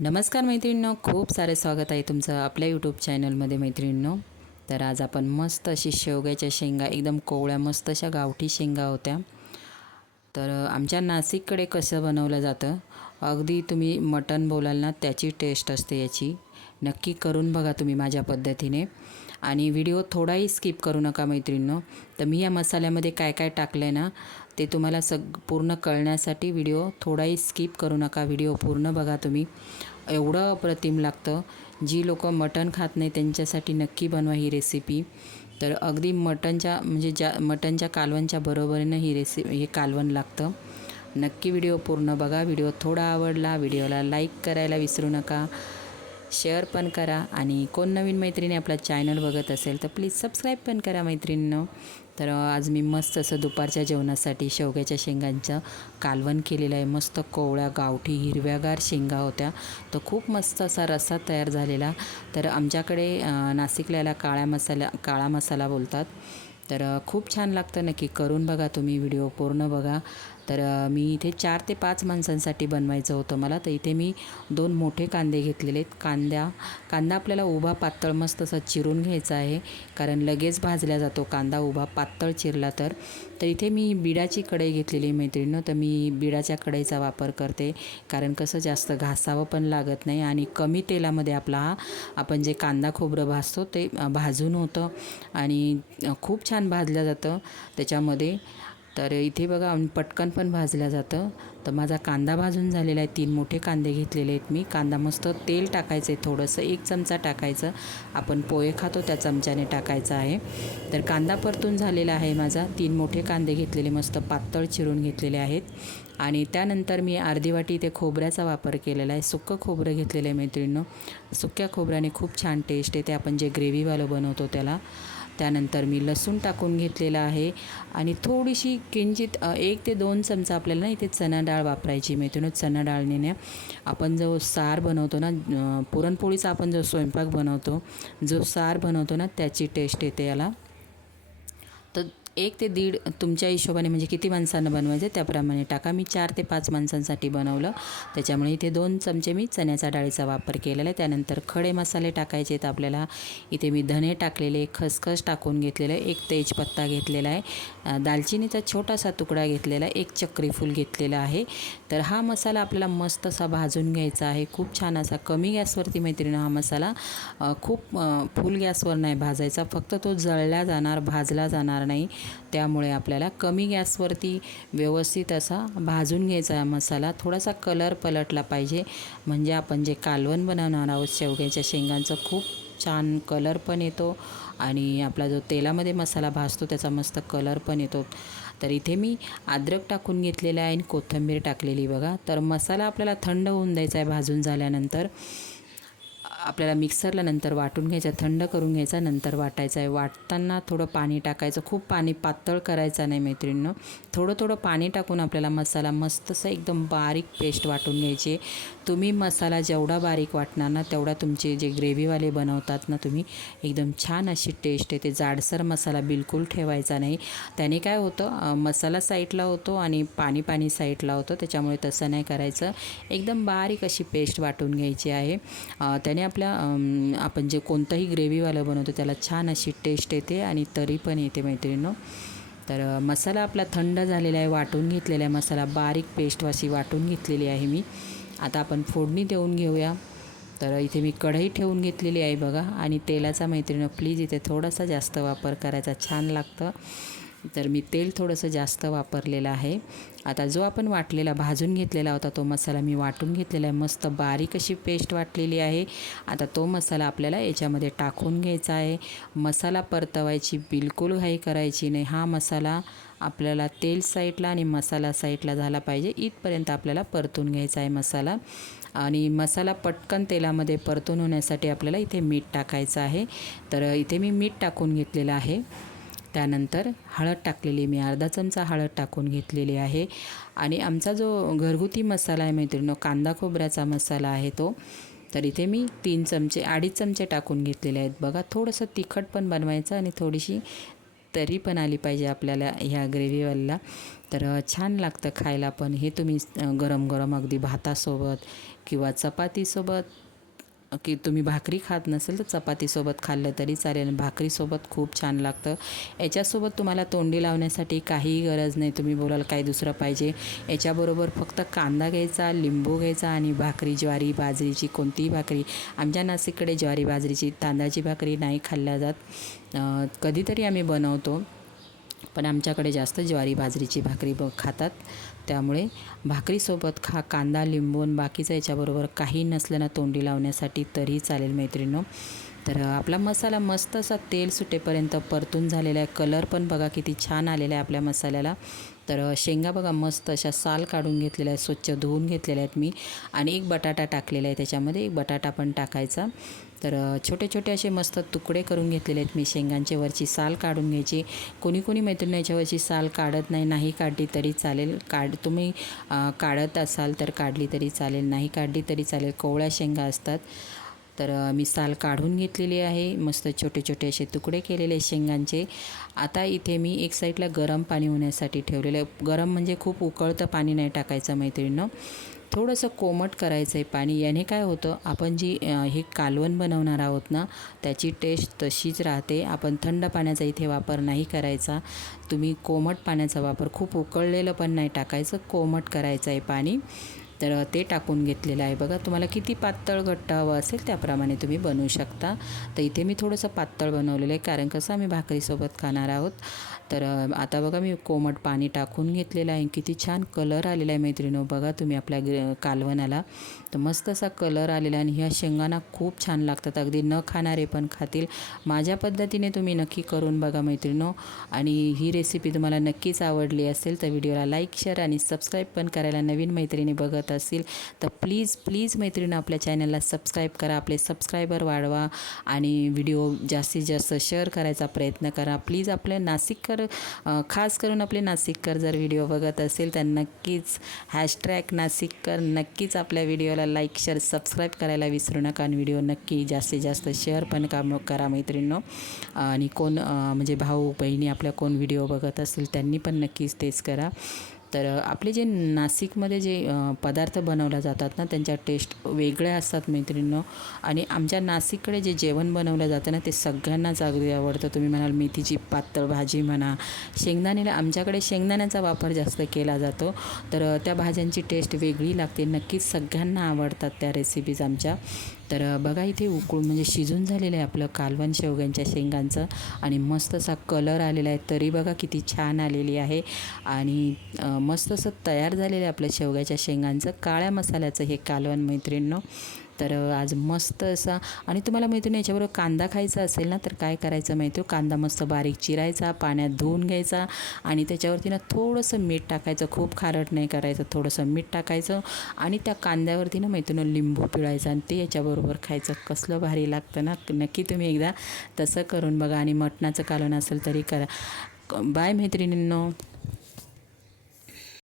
नमस्कार मैत्रिणींनो खूप सारे स्वागत आहे तुमचं आपल्या यूट्यूब चॅनलमध्ये मैत्रिणींनो. तर आज आपण मस्त अशी शेवग्याच्या शेंगा एकदम कोवळ्या मस्त अशा गावठी शेंगा होत्या. तर आमच्या नाशिककडे कसं बनवलं जातं अगदी तुम्ही मटण बोलाल ना त्याची टेस्ट असते याची. नक्की करून बघा तुम्ही माझ्या पद्धतीने. आणि व्हिडिओ थोडाही स्किप करू नका मैत्रिणींनो. तर मी या मसाल्यामध्ये काय काय टाकलं आहे ना ते तुम्हाला सग पूर्ण कळण्यासाठी व्हिडिओ थोडाही स्किप करू नका. व्हिडिओ पूर्ण बघा तुम्ही. एवढं अप्रतिम लागतं. जी लोक मटण खात नाही त्यांच्यासाठी नक्की बनवा ही रेसिपी तर अगदी मटणच्या म्हणजे ज्या मटणच्या कालवणच्या बरोबरीनं ही रेसि हे कालवण लागतं. नक्की व्हिडिओ पूर्ण बघा. व्हिडिओ थोडा आवडला व्हिडिओला लाईक करायला विसरू नका. शेअर पण करा आणि कोण नवीन मैत्रिणी आपला चॅनल बघत असेल तर प्लीज सबस्क्राईब पण करा मैत्रिणींनो. तर आज मी मस्त असं दुपारच्या जेवणासाठी शेवग्याच्या शेंगांचं कालवण केलेलं आहे. मस्त कोवळ्या गावठी हिरव्यागार शेंगा होत्या. तर खूप मस्त असा रस्सा तयार झालेला. तर आमच्याकडे नाशिकला याला काळ्या मसाला काळा मसाला बोलतात. तर खूप छान लागतं नक्की करून बघा तुम्ही व्हिडिओ पूर्ण बघा. तर मी इथे चार ते पाच माणसांसाठी बनवायचं होतं मला. तर इथे मी दोन मोठे कांदे घेतलेले आहेत. कांद्या कांदा आपल्याला उभा पातळ मस्त असा चिरून घ्यायचा आहे. कारण लगेच भाजला जातो कांदा उभा पातळ चिरला तर. तर इथे मी बिडाची कढई घेतलेली मैत्रिणीनं. तर मी बिडाच्या कढईचा वापर करते. कारण कसं जास्त घासावं पण लागत नाही आणि कमी तेलामध्ये आपला हा आपण जे कांदा खोबरं भाजतो ते भाजून होतं आणि खूप छान भाजलं जातं. त्याच्यामध्ये तर इथे बघा पटकन पण भाजलं जातं. तर माझा कांदा भाजून झालेला आहे. तीन मोठे कांदे घेतलेले आहेत मी. कांदा मस्त तेल टाकायचं आहे थोडंसं. एक चमचा टाकायचं. आपण पोहे खातो त्या चमच्याने टाकायचं आहे. तर कांदा परतून झालेला आहे माझा. तीन मोठे कांदे घेतलेले मस्त पातळ चिरून घेतलेले आहेत. आणि त्यानंतर मी अर्धी वाटी इथे खोबऱ्याचा वापर केलेला आहे. सुक्कं खोबरं घेतलेलं आहे मैत्रिणीनं. सुक्या खोबऱ्याने खूप छान टेस्ट येते. आपण जे ग्रेव्हीवालं बनवतो त्याला. त्यानंतर मी लसूण टाकून घेतलेला आहे. आणि थोडीशी किंचित एक ते दोन चमचा आपल्याला ना इथे चणा डाळ वापरायची मेथूनच चणा डाळने आपण जो सार बनवतो ना पुरणपोळीचा आपण जो स्वयंपाक बनवतो जो सार बनवतो ना त्याची टेस्ट येते याला. तर एक ते दीड तुमच्या हिशोबाने म्हणजे किती माणसांना बनवायचं त्याप्रमाणे टाका. मी चार ते पाच माणसांसाठी बनवलं. त्याच्यामुळे इथे दोन चमचे मी चण्याचा डाळीचा वापर केलेला आहे. त्यानंतर खडे मसाले टाकायचे आहेत आपल्याला. इथे मी धने टाकलेले खसखस टाकून घेतलेलं आहे. एक तेजपत्ता घेतलेला आहे. दालचिनीचा छोटासा तुकडा घेतलेला आहे. एक चक्रीफूल घेतलेला आहे. तर हा मसाला आपल्याला मस्त असा भाजून घ्यायचा आहे. खूप छान असा कमी गॅसवरती मैत्रिणी हा मसाला. खूप फुल गॅसवर नाही भाजायचा. फक्त तो जळला जाणार भाजला जाणार नाही. त्यामुळे आपल्याला कमी गॅसवरती व्यवस्थित असा भाजून घ्यायचा मसाला. थोडासा कलर पलटला पाहिजे. म्हणजे आपण जे कालवण बनवणार आहोत शेवग्याच्या शेंगांचं खूप छान कलर पण येतो आणि आपला जो तेलामध्ये मसाला भाजतो त्याचा मस्त कलर पण येतो. तर इथे मी अद्रक टाकून घेतलेलं आहे आणि कोथिंबीर टाकलेली बघा. तर मसाला आपल्याला थंड होऊन द्यायचा आहे भाजून झाल्यानंतर. आपल्याला मिक्सरला नंतर वाटून घ्यायचा थंड करून घ्यायचा नंतर वाटायचा आहे. वाटताना थोडं पाणी टाकायचं. खूप पाणी पातळ करायचं नाही मैत्रिणीनं. थोडं थोडं पाणी टाकून आपल्याला मसाला मस्तसा एकदम बारीक पेस्ट वाटून घ्यायची. तुम्ही मसाला जेवढा बारीक वाटणार ना तेवढा तुमचे जे ग्रेव्हीवाले बनवतात ना तुम्ही एकदम छान अशी टेस्ट येते. जाडसर मसाला बिलकुल ठेवायचा नाही. त्याने काय होतं मसाला साईडला होतो आणि पाणी पाणी साईडला होतं. त्याच्यामुळे तसं नाही करायचं. एकदम बारीक अशी पेस्ट वाटून घ्यायची आहे. त्याने आपल्या आपण जे कोणतंही ग्रेव्हीवालं बनवतो त्याला छान अशी टेस्ट येते आणि तरी पण येते मैत्रिणीनं. तर मसाला आपला थंड झालेला आहे वाटून घेतलेला आहे मसाला बारीक पेस्ट अशी वाटून घेतलेली आहे मी. आता आपण फोडणी देऊन घेऊया. तर इथे मी कढई ठेवून घेतलेली आहे बघा. आणि तेलाचा मैत्रिणी प्लीज इथे थोडासा जास्त वापर करायचा छान लागतं. तर मी तेल थोडंसं जास्त वापरलेलं आहे. आता जो आपण वाटलेला भाजून घेतलेला होता तो मसाला मी वाटून घेतलेला आहे. मस्त बारीक अशी पेस्ट वाटलेली आहे. आता तो मसाला आपल्याला याच्यामध्ये टाकून घ्यायचा आहे. मसाला परतवायची बिलकुल घाई करायची नाही. हा मसाला आपल्याला तेल साईडला आणि मसाला साईडला झाला पाहिजे. इथपर्यंत आपल्याला परतून घ्यायचा आहे मसाला. आणि मसाला पटकन तेलामध्ये परतून होण्यासाठी आपल्याला इथे मीठ टाकायचं आहे. तर इथे मी मीठ टाकून घेतलेलं आहे. त्यानंतर हळद टाकलेली मी अर्धा चमचा हळद टाकून घेतलेली आहे. आणि आमचा जो घरगुती मसाला आहे मैत्रिणी कांदा खोबऱ्याचा मसाला आहे तो तर इथे मी तीन चमचे अडीच चमचे टाकून घेतलेले आहेत. बघा थोडंसं तिखट पण बनवायचं आणि थोडीशी तरी पण आली पाहिजे आपल्याला ह्या ग्रेव्हीवाला तर छान लागतं खायला पण. हे तुम्ही गरम गरम अगदी भातासोबत किंवा चपातीसोबत की तुम्ही भाकरी खात नसेल तर चपातीसोबत खाल्लं तरी चालेल. भाकरीसोबत खूप छान लागतं. याच्यासोबत तुम्हाला तोंडी लावण्यासाठी काहीही गरज नाही. तुम्ही बोलाल काय दुसरं पाहिजे. याच्याबरोबर फक्त कांदा घ्यायचा लिंबू घ्यायचा आणि भाकरी ज्वारी बाजरीची कोणतीही भाकरी. आमच्या नाशिककडे ज्वारी बाजरीची तांदळाची भाकरी नाही खाल्ल्या जात. कधीतरी आम्ही बनवतो. पण आमच्याकडे जास्त ज्वारी बाजरीची भाकरी ब खातात. त्यामुळे भाकरीसोबत खा कांदा लिंबू बाकीचं याच्याबरोबर काही नसलं ना तोंडी लावण्यासाठी तरी चालेल मैत्रिणीनो. तर आपला मसाला मस्त असा तेल सुटेपर्यंत परतून झालेला आहे. कलर पण बघा किती छान आलेला आहे आपल्या मसाल्याला. तर शेंगा बघा मस्त अशा साल काढून घेतलेल्या आहेत स्वच्छ धुवून घेतलेल्या आहेत मी. आणि एक बटाटा टाकलेला आहे त्याच्यामध्ये एक बटाटा पण टाकायचा. तर छोटे छोटे असे मस्त तुकडे करून घेतलेले आहेत मी शेंगांचे वरची साल काढून घ्यायची. कोणी कोणी मैत्रिणी याच्यावरची साल काढत नाही नाही काढली तरी चालेल. काढ तुम्ही काढत असाल तर काढली तरी चालेल नाही काढली तरी चालेल. कोवळ्या शेंगा असतात. तर मी साल काढून घेतलेली आहे. मस्त छोटे छोटे असे तुकडे केलेले शेंगांचे. आता इथे मी एक साईडला गरम पाणी होण्यासाठी ठेवलेलं आहे. गरम म्हणजे खूप उकळतं पाणी नाही टाकायचं मैत्रिणीनं. थोडंसं कोमट करायचं आहे पाणी. याने काय होतं आपण जी हे कालवण बनवणार आहोत ना त्याची टेस्ट तशीच राहते. आपण थंड पाण्याचा इथे वापर नाही करायचा. तुम्ही कोमट पाण्याचा वापर खूप उकळलेलं पण नाही टाकायचं कोमट करायचं आहे पाणी. तर ते टाकून घेतलेलं आहे. बघा तुम्हाला किती पातळ घट्ट हवं असेल त्याप्रमाणे तुम्ही बनवू शकता. तर इथे मी थोडंसं पातळ बनवलेलं आहे कारण कसं आम्ही भाकरीसोबत खाणार आहोत. तर आता बघा मी कोमट पाणी टाकून घेतलेलं आहे. किती छान कलर आलेला आहे मैत्रिणीनो. बघा तुम्ही आपल्या ग्रे कालवणाला तर मस्त असा कलर आलेला आहे आणि ह्या शेंगांना खूप छान लागतात. अगदी न खाणारे पण खातील. माझ्या पद्धतीने तुम्ही नक्की करून बघा मैत्रिणो आणि ही रेसिपी तुम्हाला नक्कीच आवडली असेल तर व्हिडिओला लाईक शेअर आणि सबस्क्राईब पण करायला नवीन मैत्रिणी बघत असतील तर प्लीज प्लीज मैत्रिणी आपल्या चॅनलला सबस्क्राईब करा. आपले सबस्क्रायबर वाढवा आणि व्हिडिओ जास्तीत जास्त शेअर करायचा प्रयत्न करा. प्लीज आपले नाशिककर खास करून आपले नाशिककर जर व्हिडिओ बघत असेल तर नक्कीच हॅशटॅग नाशिककर नक्कीच आपल्या व्हिडिओला लाईक शेअर सबस्क्राईब करायला विसरू नका आणि व्हिडिओ नक्की जास्तीत जास्त शेअर पण काम करा मैत्रिणींनो. आणि कोण म्हणजे भाऊ बहिणी आपल्या कोण व्हिडिओ बघत असतील त्यांनी पण नक्कीच तेच करा. तर आपले जे नाशिकमध्ये जे पदार्थ बनवले जातात ना त्यांच्या टेस्ट वेगळ्या असतात मैत्रिणींनो. आणि आमच्या नाशिककडे जे जेवण बनवलं जातं ना ते सगळ्यांनाच अगदी आवडतं. तुम्ही म्हणाल मेथीची पातळ भाजी म्हणा शेंगदाण्याला आमच्याकडे शेंगदाण्याचा वापर जास्त केला जातो. तर त्या भाज्यांची टेस्ट वेगळी लागते. नक्कीच सगळ्यांना आवडतात त्या रेसिपीज आमच्या. तर बघा इथे उकळून म्हणजे शिजून झालेलं आहे आपलं कालवण शेवग्यांच्या शेंगांचं आणि मस्त असा कलर आलेला आहे. तरी बघा किती छान आलेली आहे आणि मस्त असं तयार झालेलं आहे आपलं शेवग्याच्या शेंगांचं. काळ्या मसाल्याचं हे कालवण मैत्रिणींनो. तर आज मस्त असा. आणि तुम्हाला मैत्रिणी याच्याबरोबर कांदा खायचा असेल ना तर काय करायचं माहिती हो? कांदा मस्त बारीक चिरायचा पाण्यात धुवून घ्यायचा आणि त्याच्यावरती ना थोडंसं मीठ टाकायचं. खूप खारट नाही करायचं थोडंसं मीठ टाकायचं आणि त्या कांद्यावरती ना मैत्रिणी लिंबू पिळायचं आणि ते याच्याबरोबर खायचं. कसलं भारी लागतं ना नक्की तुम्ही एकदा तसं करून बघा आणि मटणाचं कालवण असेल तरी करा. बाय मैत्रिणींनो.